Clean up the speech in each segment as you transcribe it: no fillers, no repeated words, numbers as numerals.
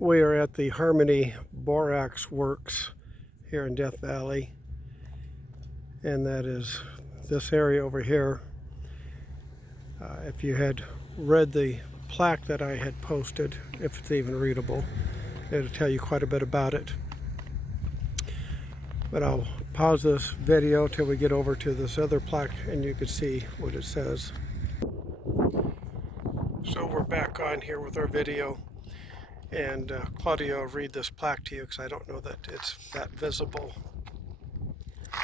We are at the Harmony Borax Works here in Death Valley, and that is this area over here. If you had read the plaque that I had posted, if it's even readable, it'll tell you quite a bit about it. But I'll pause this video till we get over to this other plaque and you can see what it says. So we're back on here with our video, and Claudia will read this plaque to you because I don't know that it's that visible.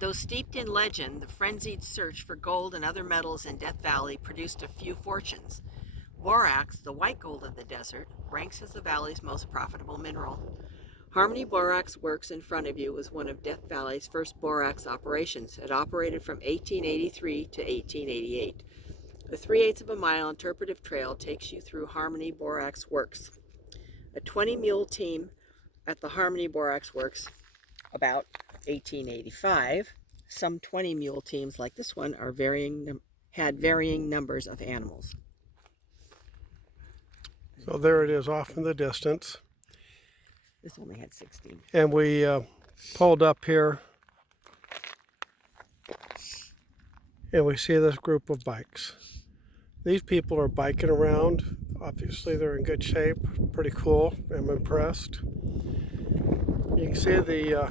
Though steeped in legend, the frenzied search for gold and other metals in Death Valley produced a few fortunes. Borax, the white gold of the desert, ranks as the valley's most profitable mineral. Harmony Borax Works in front of you was one of Death Valley's first borax operations. It operated from 1883 to 1888. The 3/8 of a mile interpretive trail takes you through Harmony Borax Works. A 20-mule team at the Harmony Borax Works about 1885. Some 20-mule teams like this one had varying numbers of animals. So there it is off in the distance. This only had 16. And we pulled up here and we see this group of bikes. These people are biking around. Obviously they're in good shape, pretty cool. I'm impressed. You can see the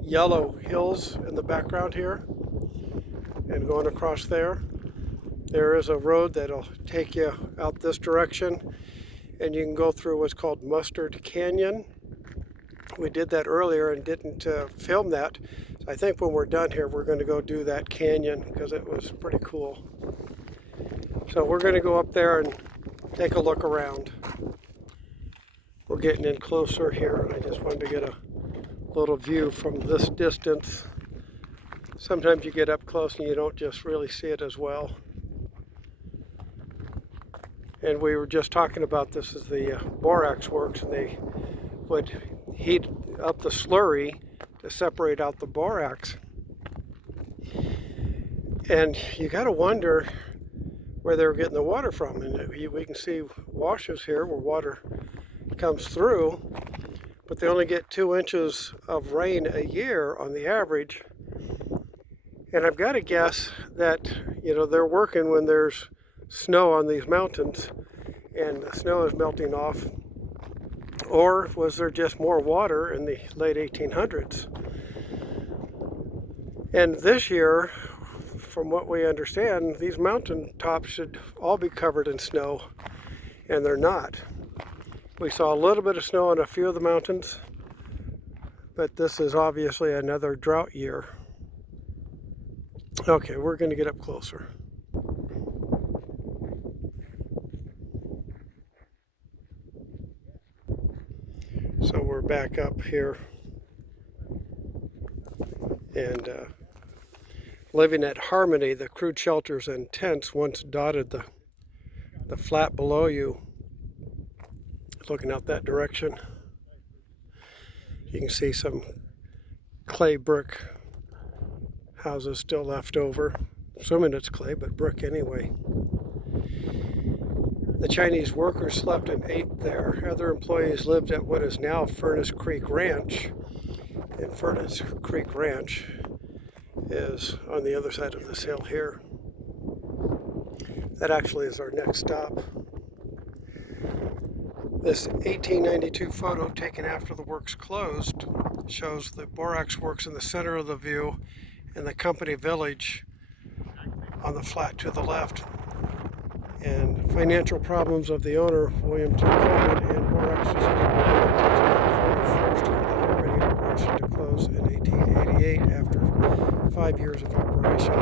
yellow hills in the background here, and going across there is a road that'll take you out this direction, and you can go through what's called Mustard Canyon. We did that earlier and didn't film that. I think when we're done here we're going to go do that canyon because it was pretty cool. So we're going to go up there and take a look around. We're getting in closer here, and I just wanted to get a little view from this distance. Sometimes you get up close and you don't just really see it as well. And we were just talking about this is the Borax Works, and they would heat up the slurry to separate out the borax. And you got to wonder where they were getting the water from. And we can see washes here where water comes through, but they only get 2 inches of rain a year on the average. And I've got to guess that, they're working when there's snow on these mountains and the snow is melting off. Or was there just more water in the late 1800s? And this year, from what we understand, these mountain tops should all be covered in snow, and they're not. We saw a little bit of snow on a few of the mountains, but this is obviously another drought year. Okay, we're going to get up closer. So we're back up here, and living at Harmony, the crude shelters and tents once dotted the flat below you. Looking out that direction, you can see some clay brick houses still left over. Assuming it's clay, but brick anyway. The Chinese workers slept and ate there. Other employees lived at what is now Furnace Creek Ranch. And Furnace Creek Ranch is on the other side of this hill here. That actually is our next stop. This 1892 photo taken after the works closed shows the Borax Works in the center of the view and the company village on the flat to the left. And financial problems of the owner, William T. Coleman, and Borax forced the Harmony operation to close in 1888 after 5 years of operation.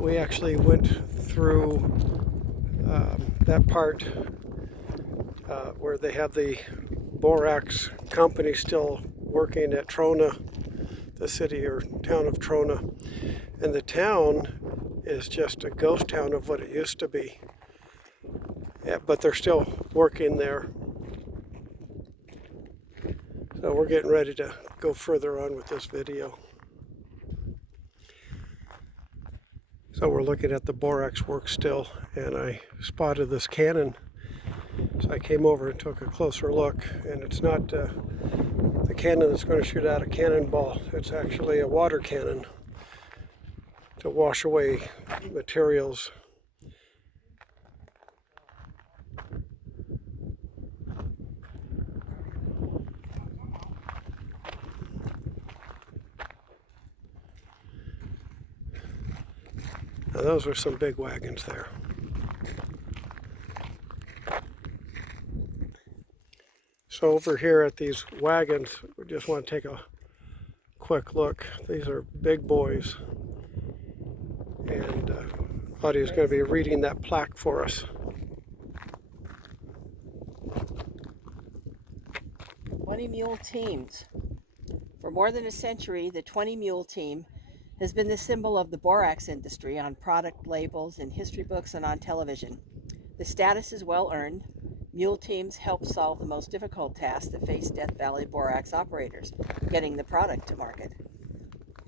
We actually went through that part where they have the Borax company still working at Trona, the city or town of Trona. And the town is just a ghost town of what it used to be. Yeah, but they're still working there. So we're getting ready to go further on with this video. So we're looking at the Borax Works still, and I spotted this cannon So I came over and took a closer look, and it's not the cannon that's going to shoot out a cannonball. It's actually a water cannon to wash away materials. Now those are some big wagons there. So over here at these wagons, we just want to take a quick look. These are big boys. And Claudia's going to be reading that plaque for us. 20 mule teams. For more than a century, the 20 mule team has been the symbol of the borax industry on product labels, in history books, and on television. The status is well earned. Mule teams help solve the most difficult tasks that face Death Valley borax operators, getting the product to market.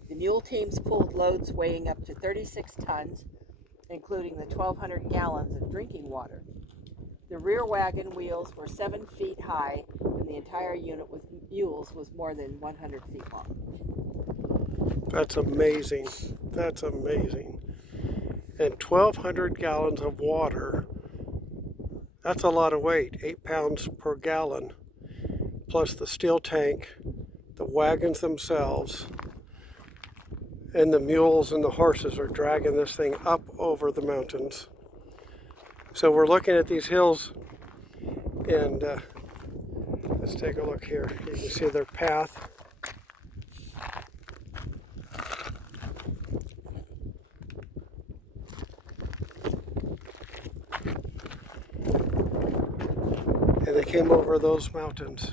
The mule teams pulled loads weighing up to 36 tons, including the 1,200 gallons of drinking water. The rear wagon wheels were 7 feet high, and the entire unit with mules was more than 100 feet long. That's amazing. That's amazing. And 1,200 gallons of water. That's a lot of weight, 8 pounds per gallon, plus the steel tank, the wagons themselves, and the mules and the horses are dragging this thing up over the mountains. So we're looking at these hills, and let's take a look here. You can see their path. And they came over those mountains.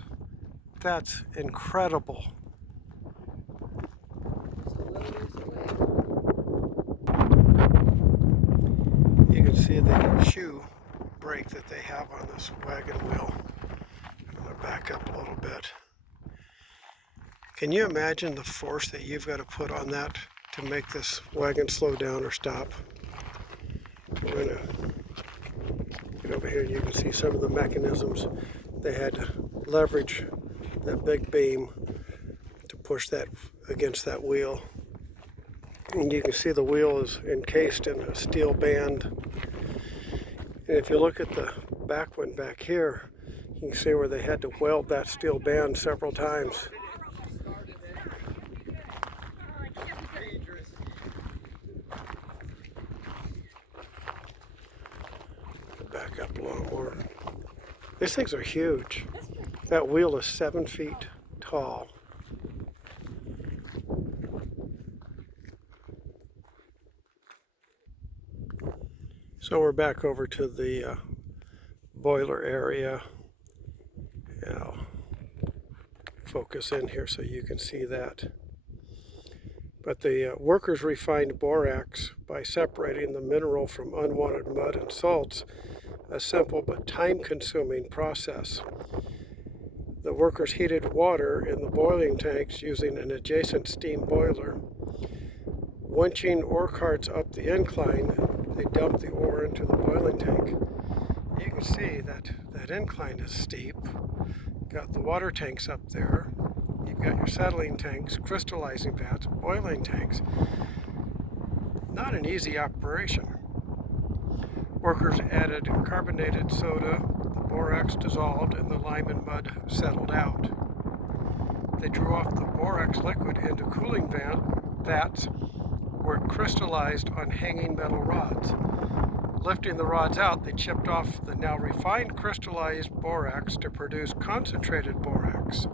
That's incredible. You can see the shoe brake that they have on this wagon wheel. I'm going to back up a little bit. Can you imagine the force that you've got to put on that to make this wagon slow down or stop? We're going to get over here and you can see some of the mechanisms. They had to leverage that big beam to push that against that wheel. And you can see the wheel is encased in a steel band. And if you look at the back one back here, you can see where they had to weld that steel band several times. Back up a little more. These things are huge. That wheel is 7 feet tall. So we're back over to the boiler area. And I'll focus in here so you can see that. But the workers refined borax by separating the mineral from unwanted mud and salts, a simple but time-consuming process. The workers heated water in the boiling tanks using an adjacent steam boiler. Winching ore carts up the incline, they dumped the ore into the boiling tank. You can see that that incline is steep. Got the water tanks up there. You've got your settling tanks, crystallizing vats, boiling tanks. Not an easy operation. Workers added carbonated soda, the borax dissolved, and the lime and mud settled out. They drew off the borax liquid into cooling vats where it crystallized on hanging metal rods. Lifting the rods out, they chipped off the now refined crystallized borax to produce concentrated borax.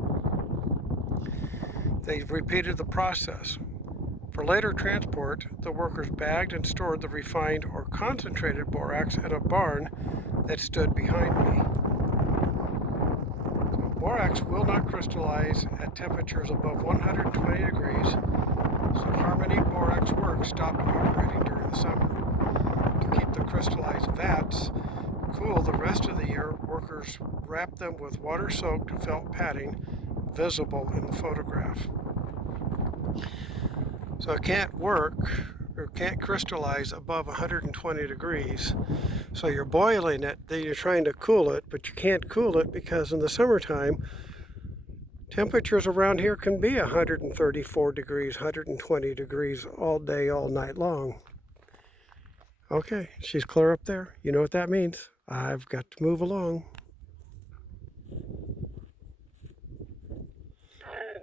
They repeated the process. For later transport, the workers bagged and stored the refined or concentrated borax in a barn that stood behind me. So borax will not crystallize at temperatures above 120 degrees, so Harmony Borax Works stopped operating during the summer. To keep the crystallized vats cool the rest of the year, workers wrapped them with water-soaked felt padding visible in the photograph. So it can't work or can't crystallize above 120 degrees. So you're boiling it, then you're trying to cool it, but you can't cool it because in the summertime, temperatures around here can be 134 degrees, 120 degrees all day, all night long. Okay, she's clear up there. You know what that means. I've got to move along.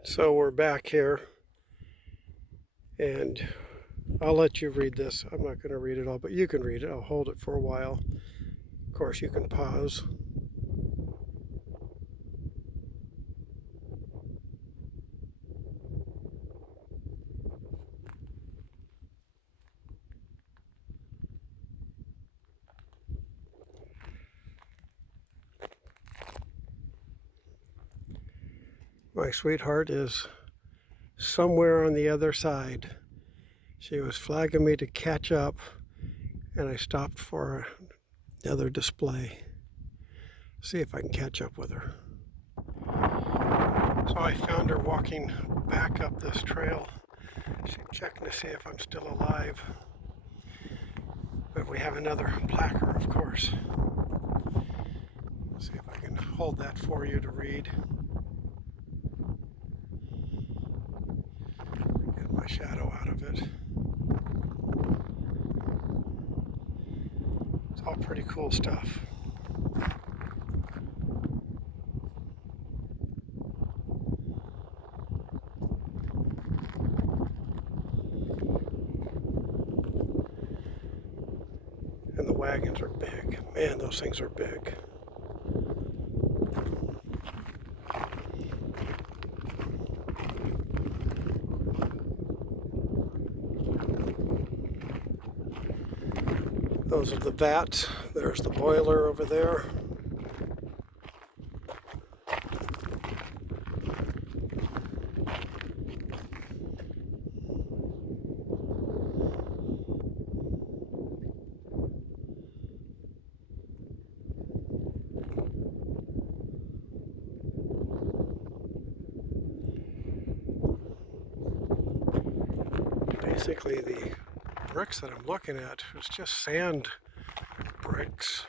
So we're back here, and I'll let you read this. I'm not going to read it all, but you can read it. I'll hold it for a while. Of course, you can pause. My sweetheart is somewhere on the other side. She was flagging me to catch up, and I stopped for another display. See if I can catch up with her. So I found her walking back up this trail. She's checking to see if I'm still alive. But we have another placker, of course. See if I can hold that for you to read. Get my shadow out of it. It's all pretty cool stuff. And the wagons are big. Man, those things are big. Those are the vats. There's the boiler over there. Basically, the bricks that I'm looking at is just sand bricks.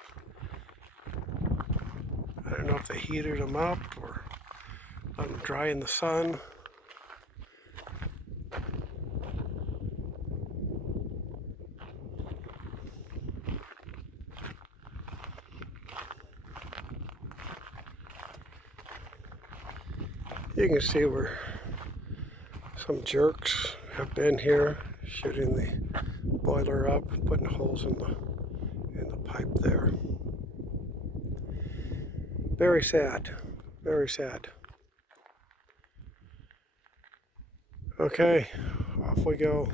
I don't know if they heated them up or let them dry in the sun. You can see where some jerks have been here shooting the boiler up, putting holes in the pipe there. Very sad, very sad. Okay, off we go.